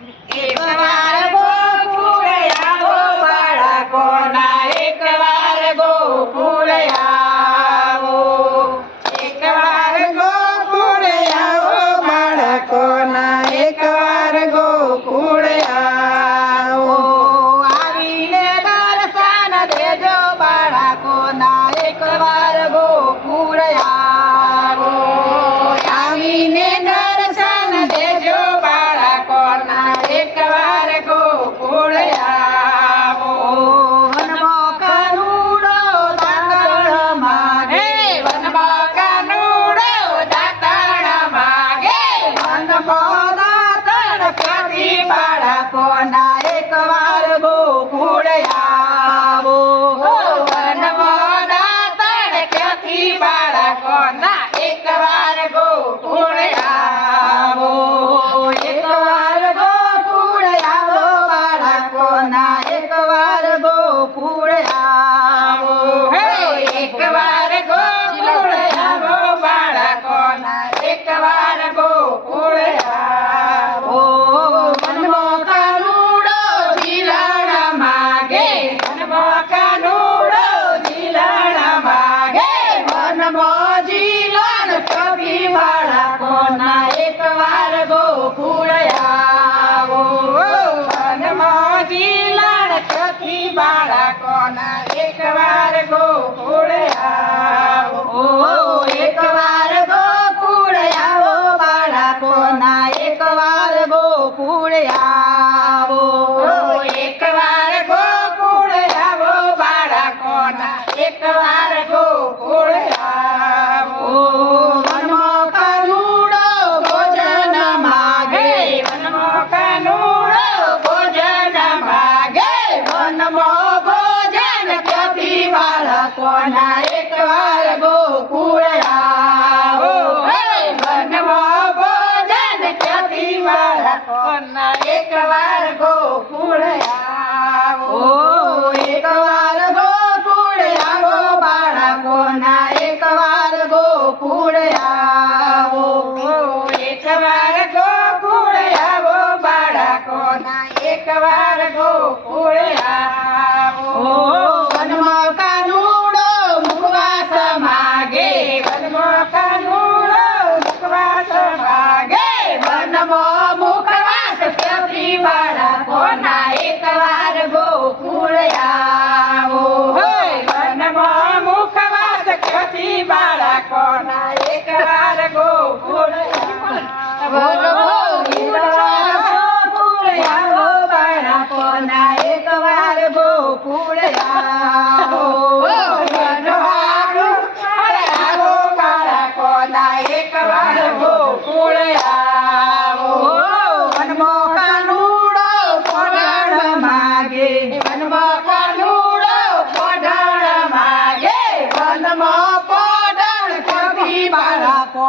Yeah. પછી લાડકથી બાળકોના એકવાર ગોકુળ આવો? ઓ એકવાર ગોકુળ આવો બાળકોના એકવાર ગોકુળ આવો? એકવાર ગોકુળ આવો બાળકોના એકવાર ગો કોના એકવાર ગોકુળ આવો બનવા ભોજન ખ્યાતિ વાળા કોના એકવાર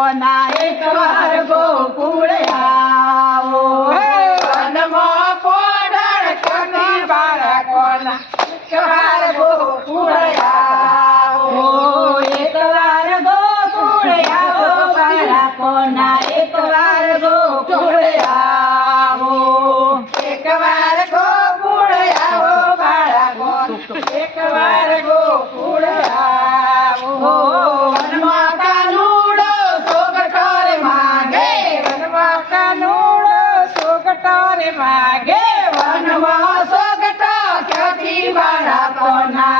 ના એક વાર ગોકુળ આવો. મનમાં કોડળ કોની બાળકોના. માગે વનવાસો ગટા ક્યોથી બાળકોના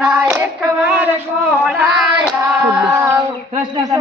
બાળકોના એકવાર કોળાયા કૃષ્ણ તને